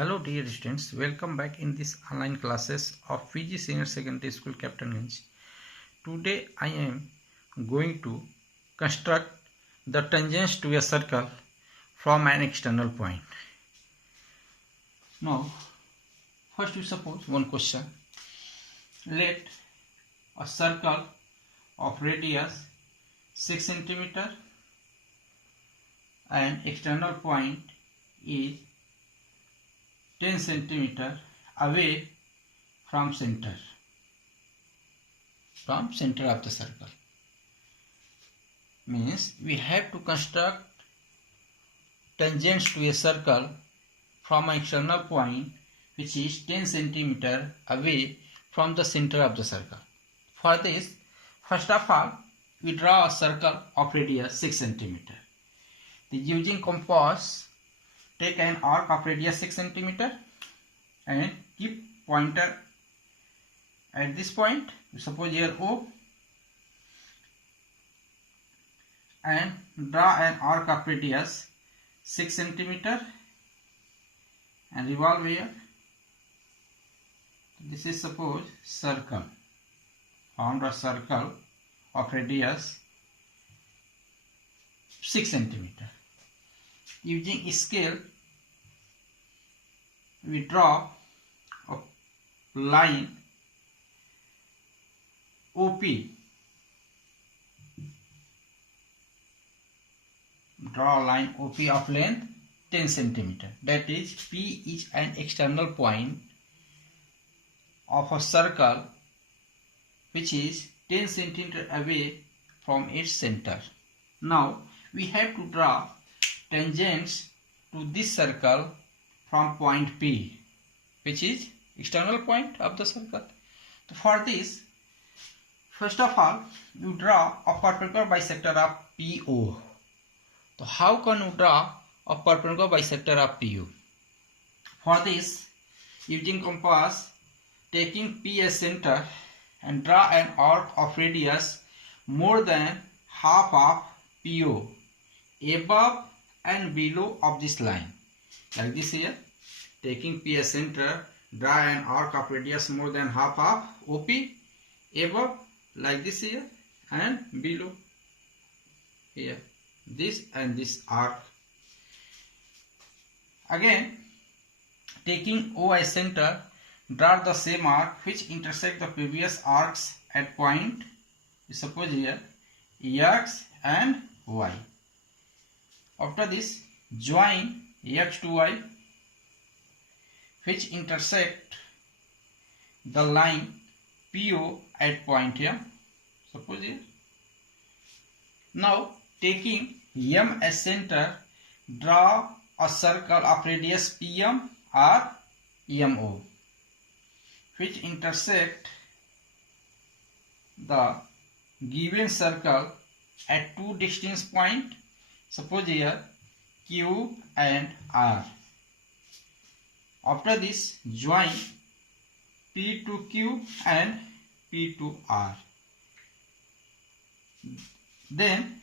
Hello dear students, welcome back in this online classes of PG Senior Secondary School Captainganj. Today I am going to construct the tangents to a circle from an external point. Now, first we suppose one question. Let a circle of radius 6 cm and external point is 10 cm away from center of the circle. Means we have to construct tangents to a circle from an external point which is 10 cm away from the center of the circle. For this, first of all, we draw a circle of radius 6 cm. Using compass, take an arc of radius 6 cm and keep pointer at this point. Suppose here O, and draw an arc of radius 6 cm and revolve here. This is suppose circle. Found a circle of radius 6 cm. Using scale, we draw a line OP. Draw a line OP of length 10 cm. That is, P is an external point of a circle which is 10 cm away from its center. Now, we have to draw tangents to this circle from point P, which is external point of the circle. So for this, first of all, you draw a perpendicular bisector of PO. So how can you draw a perpendicular bisector of PO? For this, using compass, taking P as center and draw an arc of radius more than half of PO above and below of this line, like this here. Taking P as center, draw an arc of radius more than half of OP above, like this here, and below here, this and this arc. Again, taking O as center, draw the same arc which intersect the previous arcs at point, suppose here, X and Y. After this, join X to Y which intersect the line PO at point here, suppose here. Now, taking M as center, draw a circle of radius PM or MO which intersect the given circle at two distance points, suppose here Q and R. After this, join P to Q and P to R. Then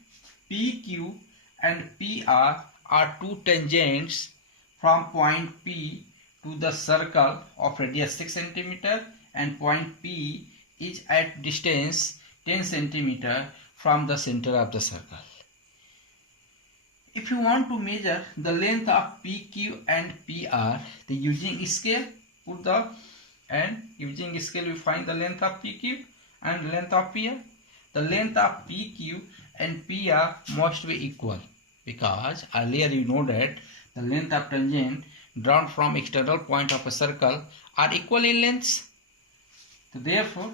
PQ and PR are two tangents from point P to the circle of radius 6 cm and point P is at distance 10 cm from the center of the circle. If you want to measure the length of PQ and PR, using scale, using scale we find the length of PQ and length of PR. The length of PQ and PR must be equal, because earlier you know that the length of tangent drawn from external point of a circle are equal in lengths. So therefore,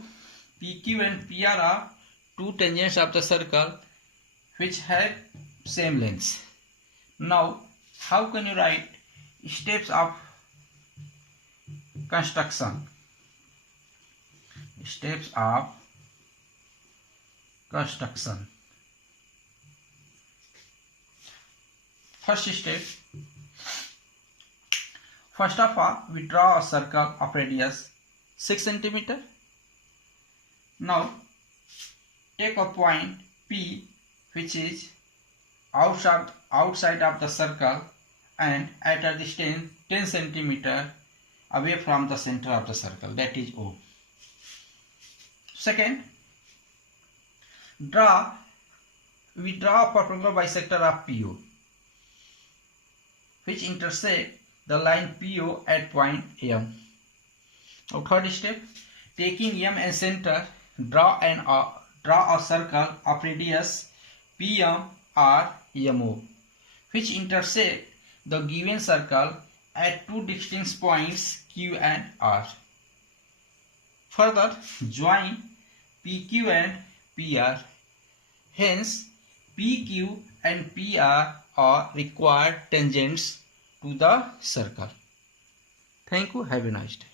PQ and PR are two tangents of the circle which have same lengths. Now, how can you write steps of construction? Steps of construction. First step. First of all, we draw a circle of radius 6 cm. Now, take a point P which is outside of the circle and at a distance 10 centimeter away from the center of the circle, that is O. Second, we draw a perpendicular bisector of PO which intersect the line PO at point M. Now third step, taking M as center, draw a circle of radius PM or MO which intersect the given circle at two distinct points Q and R. Further, join PQ and PR. Hence, PQ and PR are required tangents to the circle. Thank you. Have a nice day.